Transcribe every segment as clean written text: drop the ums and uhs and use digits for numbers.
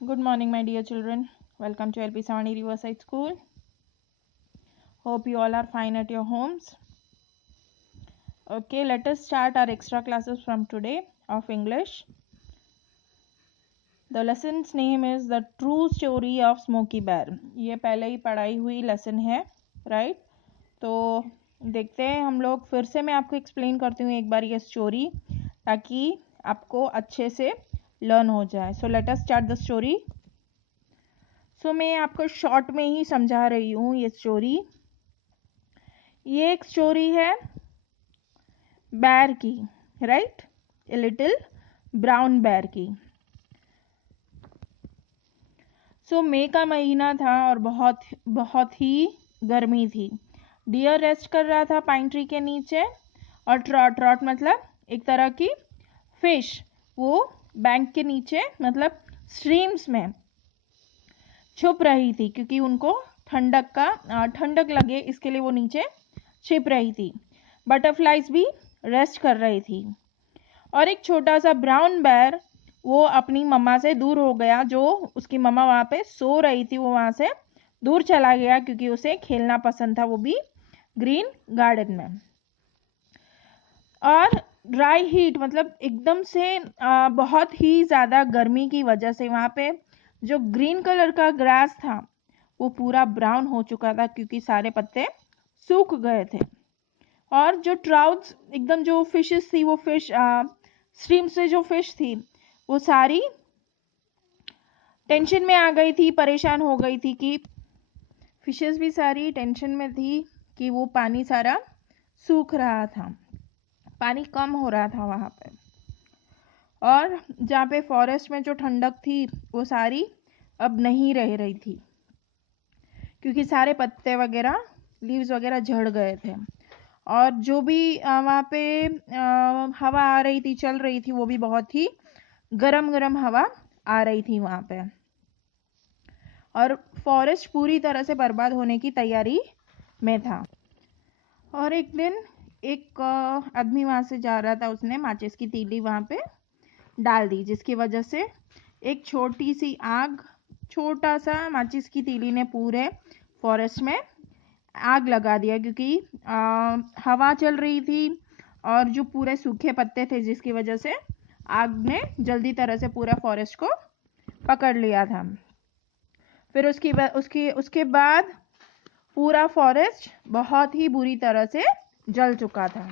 Good morning, my dear children. Welcome to LP Savani Riverside School. Hope you all are fine at your homes. Okay, let us start our extra classes from today of English. The lesson's name is The True Story of Smokey Bear. ये पहले ही पढ़ाई हुई lesson है, right? तो देखते हैं हम लोग, फिर से मैं आपको एक्सप्लेन करती हूँ एक बार ये स्टोरी, ताकि आपको अच्छे से लर्न हो जाए. So let us start the story. So मैं आपको शॉर्ट में ही समझा रही हूँ ये स्टोरी. ये एक स्टोरी है बैर की, राइट? ए लिटिल ब्राउन बैर की. सो मई का महीना था और बहुत बहुत ही गर्मी थी. डियर रेस्ट कर रहा था पाइन ट्री के नीचे, और ट्रॉट मतलब एक तरह की फिश, वो बैंक के नीचे मतलब स्ट्रीम्स में छुप रही थी, क्योंकि उनको ठंडक लगे इसके लिए वो नीचे छिप रही थी. बटरफ्लाइज भी रेस्ट कर रही थी. और एक छोटा सा ब्राउन बैर, वो अपनी मम्मा से दूर हो गया. जो उसकी मम्मा वहां पे सो रही थी, वो वहां से दूर चला गया, क्योंकि उसे खेलना पसंद था, वो भी ग्रीन गार्डन में. और ड्राई हीट मतलब एकदम से बहुत ही ज़्यादा गर्मी की वजह से वहाँ पे जो ग्रीन कलर का ग्रास था वो पूरा ब्राउन हो चुका था, क्योंकि सारे पत्ते सूख गए थे. और जो ट्राउट्स, एकदम जो फिशेस थी, वो फिश स्ट्रीम से जो फिश थी, वो सारी टेंशन में आ गई थी, परेशान हो गई थी. कि फिशेस भी सारी टेंशन में थी कि वो पानी सारा सूख रहा था, पानी कम हो रहा था वहाँ पे. और जहाँ पे फॉरेस्ट में जो ठंडक थी वो सारी अब नहीं रह रही थी, क्योंकि सारे पत्ते वगैरह, लीव्स वगैरह झड़ गए थे. और जो भी वहाँ पे हवा आ रही थी, चल रही थी, वो भी बहुत ही गरम गरम हवा आ रही थी वहाँ पे. और फॉरेस्ट पूरी तरह से बर्बाद होने की तैयारी में था. और एक दिन एक आदमी वहाँ से जा रहा था, उसने माचिस की तीली वहाँ पे डाल दी, जिसकी वजह से एक छोटी सी आग, छोटा सा माचिस की तीली ने पूरे फॉरेस्ट में आग लगा दिया, क्योंकि हवा चल रही थी और जो पूरे सूखे पत्ते थे, जिसकी वजह से आग ने जल्दी तरह से पूरा फॉरेस्ट को पकड़ लिया था. फिर उसके बाद पूरा फॉरेस्ट बहुत ही बुरी तरह से जल चुका था.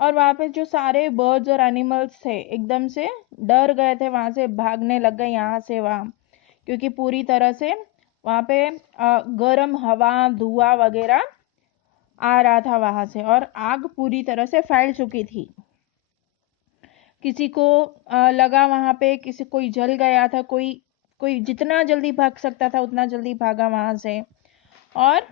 और वहाँ पे जो सारे बर्ड्स और एनिमल्स थे, एकदम से डर गए थे, वहाँ से भागने लग गए यहाँ से वहाँ, क्योंकि पूरी तरह से वहाँ पे गर्म हवा, धुआं वगैरह आ रहा था वहाँ से, और आग पूरी तरह से फैल चुकी थी. किसी को लगा वहाँ पे किसी कोई जल गया था, कोई जितना जल्दी भाग सकता था उतना जल्दी भागा वहाँ से. और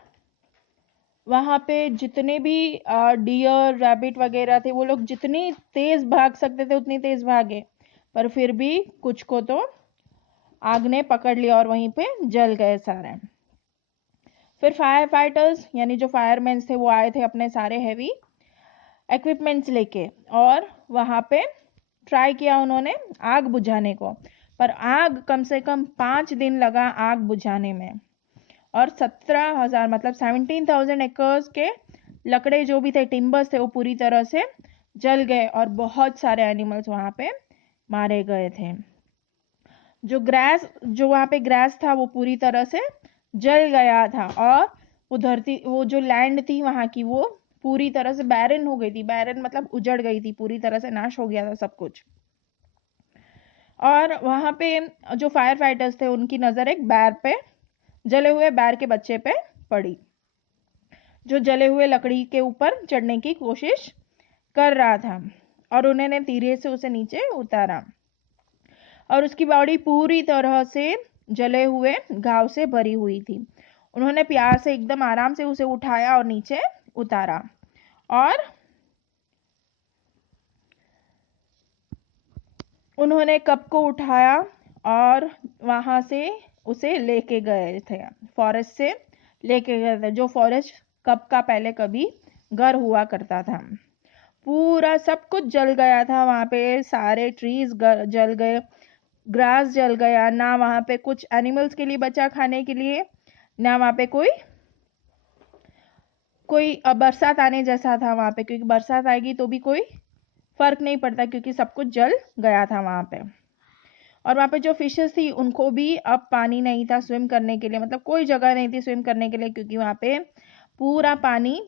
वहाँ पे जितने भी डियर, रैबिट वगैरह थे, वो लोग जितनी तेज भाग सकते थे उतनी तेज भागे, पर फिर भी कुछ को तो आग ने पकड़ लिया और वहीं पे जल गए सारे. फिर फायर फाइटर्स यानी जो फायरमैन थे, वो आए थे अपने सारे हैवी इक्विपमेंट्स लेके, और वहाँ पे ट्राई किया उन्होंने आग बुझाने को. पर आग कम से कम 5 दिन लगा आग बुझाने में. और 17,000 मतलब 17,000 एकर्स के लकड़े जो भी थे, टिम्बर्स थे, वो पूरी तरह से जल गए, और बहुत सारे एनिमल्स वहाँ पे मारे गए थे. जो वहाँ पे ग्रास था, वो पूरी तरह से जल गया था. और वो जो लैंड थी वहाँ की, वो पूरी तरह से बैरन हो गई थी. बैरन मतलब उजड़ गई थी, पूरी तरह से नाश हो गया था सब कुछ. और वहाँ पे जो फायर फाइटर्स थे, उनकी नज़र एक बैर पे, जले हुए बैर के बच्चे पे पड़ी, जो जले हुए लकड़ी के ऊपर चढ़ने की कोशिश कर रहा था. और उन्होंने धीरे से उसे नीचे उतारा, और उसकी बॉडी पूरी तरह से जले हुए घाव से भरी हुई थी. उन्होंने प्यार से एकदम आराम से उसे उठाया और नीचे उतारा, और उन्होंने कप को उठाया और वहां से उसे लेके गए थे, फॉरेस्ट से लेके गए थे, जो फॉरेस्ट कप का पहले कभी घर हुआ करता था. पूरा सब कुछ जल गया था वहां पे, सारे ट्रीज जल गए, ग्रास जल गया, ना वहां पे कुछ एनिमल्स के लिए बचा खाने के लिए, ना वहां पे कोई कोई बरसात आने जैसा था वहां पे, क्योंकि बरसात आएगी तो भी कोई फर्क नहीं पड़ता क्योंकि सब कुछ जल गया था वहां पे। और वहां पे जो फिशेस थी उनको भी अब पानी नहीं था स्विम करने के लिए, मतलब कोई जगह नहीं थी स्विम करने के लिए, क्योंकि वहां पे पूरा पानी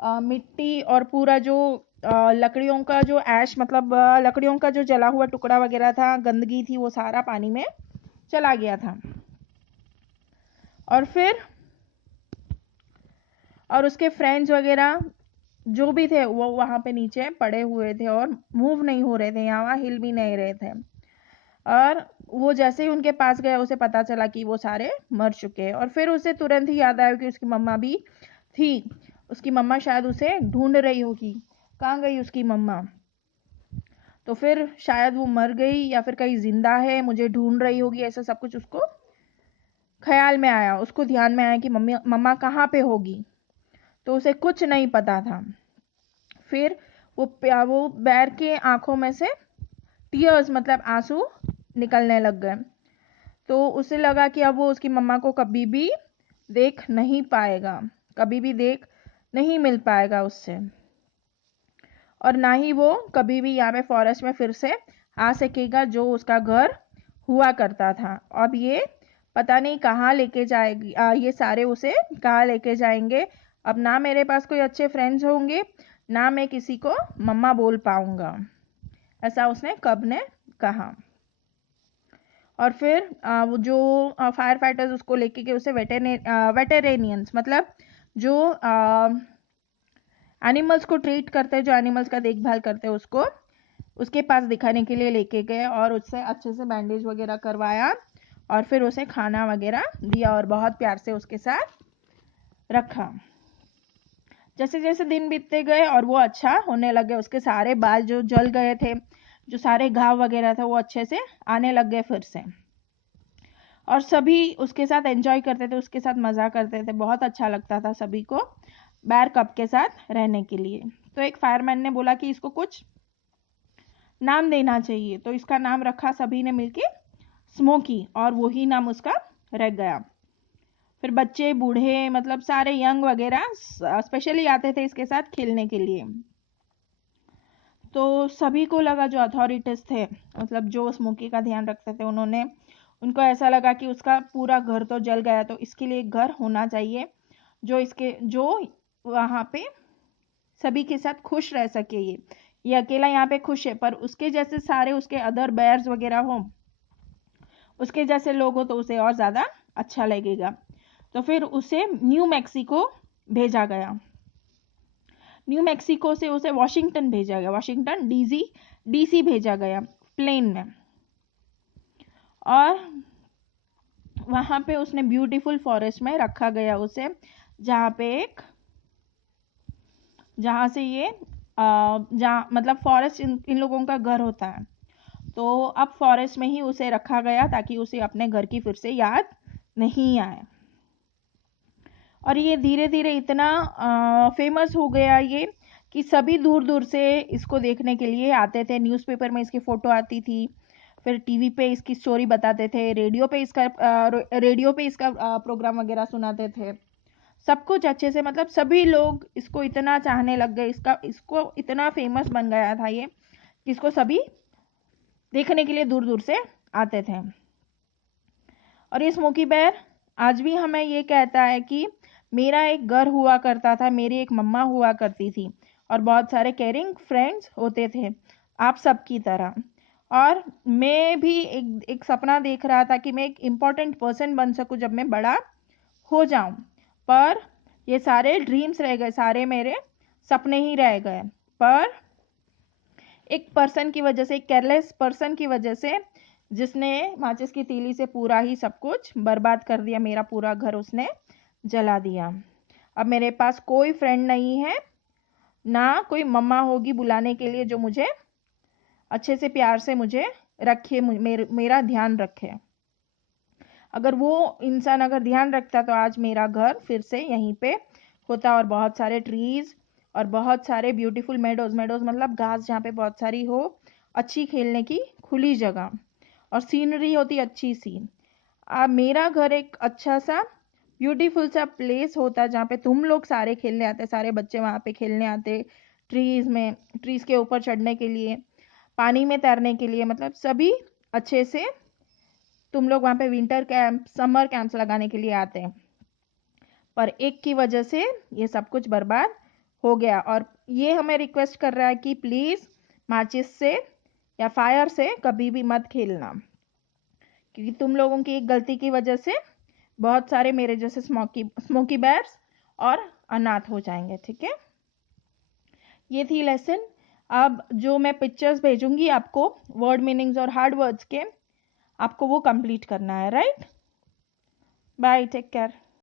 मिट्टी और पूरा जो लकड़ियों का जो ऐश, मतलब लकड़ियों का जो जला हुआ टुकड़ा वगैरह था, गंदगी थी, वो सारा पानी में चला गया था। और फिर और उसके फ्रेंड्स वगैरह जो भी थे वो वहां पे नीचे पड़े हुए थे और मूव नहीं हो रहे थे, यहाँ हिल भी नहीं रहे थे। और वो जैसे ही उनके पास गया उसे पता चला कि वो सारे मर चुके हैं। और फिर उसे तुरंत ही याद आया कि उसकी मम्मा भी थी, उसकी मम्मा शायद उसे ढूंढ रही होगी, कहाँ गई उसकी मम्मा। तो फिर शायद वो मर गई या फिर कहीं जिंदा है, मुझे ढूंढ रही होगी, ऐसा सब कुछ उसको ख्याल में आया, उसको ध्यान में आया कि मम्मी मम्मा कहाँ पे होगी। तो उसे कुछ नहीं पता था। फिर वो बैर के आंखों में से टीयर्स, मतलब आंसू निकलने लग गए। तो उसे लगा कि अब वो उसकी मम्मा को कभी भी देख नहीं पाएगा, कभी भी देख नहीं मिल पाएगा उससे, और ना ही वो कभी भी यहाँ पे फॉरेस्ट में फिर से आ सकेगा जो उसका घर हुआ करता था। अब ये पता नहीं कहाँ लेके जाएगी, ये सारे उसे कहाँ लेके जाएंगे। अब ना मेरे पास कोई अच्छे फ्रेंड्स होंगे, ना मैं किसी को मम्मा बोल पाऊंगा, ऐसा उसने कब ने कहा। और फिर वो जो फायर फाइटर्स उसको लेके गए उसे वेटेरेनियंस, मतलब जो एनिमल्स को ट्रीट करते हैं, जो एनिमल्स का देखभाल करते हैं, उसको उसके पास दिखाने के लिए लेके गए और उससे अच्छे से बैंडेज वगैरह करवाया और फिर उसे खाना वगैरह दिया और बहुत प्यार से उसके साथ रखा। जैसे जैसे दिन बीतते गए और वो अच्छा होने लगे, उसके सारे बाल जो जल गए थे, जो सारे घाव वगैरह थे, वो अच्छे से आने लग गए फिर से। और सभी उसके साथ एंजॉय करते थे, उसके साथ मजा करते थे, बहुत अच्छा लगता था सभी को बैर कप के साथ रहने के लिए। तो एक फायरमैन ने बोला कि इसको कुछ नाम देना चाहिए, तो इसका नाम रखा सभी ने मिलके स्मोकी, और वही नाम उसका रह गया। फिर बच्चे बूढ़े, मतलब सारे यंग वगैरह स्पेशली आते थे इसके साथ खेलने के लिए। तो सभी को लगा, जो अथॉरिटीज थे, मतलब जो स्मोकी का ध्यान रखते थे, उनको ऐसा लगा कि उसका पूरा घर तो जल गया, तो इसके लिए एक घर होना चाहिए जो वहां पे सभी के साथ खुश रह सके। ये अकेला यहाँ पे खुश है, पर उसके जैसे सारे उसके अदर बेयर्स वगैरह हो, उसके जैसे लोग हो, तो उसे और ज्यादा अच्छा लगेगा। तो फिर उसे न्यू मैक्सिको भेजा गया। न्यू मैक्सिको से उसे वॉशिंगटन भेजा गया, वॉशिंगटन डीसी भेजा गया प्लेन में। और वहां पे उसने ब्यूटीफुल फॉरेस्ट में रखा गया उसे, जहां से ये जहाँ मतलब फॉरेस्ट इन लोगों का घर होता है। तो अब फॉरेस्ट में ही उसे रखा गया ताकि उसे अपने घर की फिर से याद नहीं आए। और ये धीरे धीरे इतना फेमस हो गया ये कि सभी दूर दूर से इसको देखने के लिए आते थे। न्यूज़पेपर में इसकी फोटो आती थी, फिर टीवी पे इसकी स्टोरी बताते थे, रेडियो पे इसका प्रोग्राम वगैरह सुनाते थे। सब कुछ अच्छे से, मतलब सभी लोग इसको इतना चाहने लग गए, इसको इतना फेमस बन गया था ये कि इसको सभी देखने के लिए दूर दूर से आते थे। और ये स्मोकी बेयर आज भी हमें ये कहता है कि मेरा एक घर हुआ करता था, मेरी एक मम्मा हुआ करती थी और बहुत सारे केयरिंग फ्रेंड्स होते थे आप सबकी तरह। और मैं भी एक सपना देख रहा था कि मैं एक इम्पोर्टेंट पर्सन बन सकूं जब मैं बड़ा हो जाऊं, पर ये सारे ड्रीम्स रह गए, सारे मेरे सपने ही रह गए। पर एक पर्सन की वजह से, एक केयरलेस पर्सन की वजह से, जिसने माचिस की तीली से पूरा ही सब कुछ बर्बाद कर दिया, मेरा पूरा घर उसने जला दिया। अब मेरे पास कोई फ्रेंड नहीं है, ना कोई मम्मा होगी बुलाने के लिए जो मुझे अच्छे से प्यार से मुझे रखे, मेरा ध्यान रखे। अगर वो इंसान अगर ध्यान रखता तो आज मेरा घर फिर से यहीं पे होता और बहुत सारे ट्रीज और बहुत सारे ब्यूटीफुल मेडोज, मेडोज मतलब घास जहाँ पे बहुत सारी हो, अच्छी खेलने की खुली जगह, और सीनरी होती अच्छी सी। मेरा घर एक अच्छा सा ब्यूटीफुल सा प्लेस होता जहाँ पे तुम लोग सारे खेलने आते, सारे बच्चे वहाँ पे खेलने आते, ट्रीज के ऊपर चढ़ने के लिए, पानी में तैरने के लिए, मतलब सभी अच्छे से तुम लोग वहाँ पे विंटर कैंप, समर कैंप्स लगाने के लिए आते हैं। पर एक की वजह से ये सब कुछ बर्बाद हो गया, और ये हमें रिक्वेस्ट कर रहा है कि प्लीज माचिस से या फायर से कभी भी मत खेलना, क्योंकि तुम लोगों की एक गलती की वजह से बहुत सारे मेरे जैसे स्मोकी बेयर्स और अनाथ हो जाएंगे। ठीक है, ये थी लेसन। अब जो मैं पिक्चर्स भेजूंगी आपको, वर्ड मीनिंग्स और हार्ड वर्ड्स के, आपको वो कंप्लीट करना है। Right, bye, take care.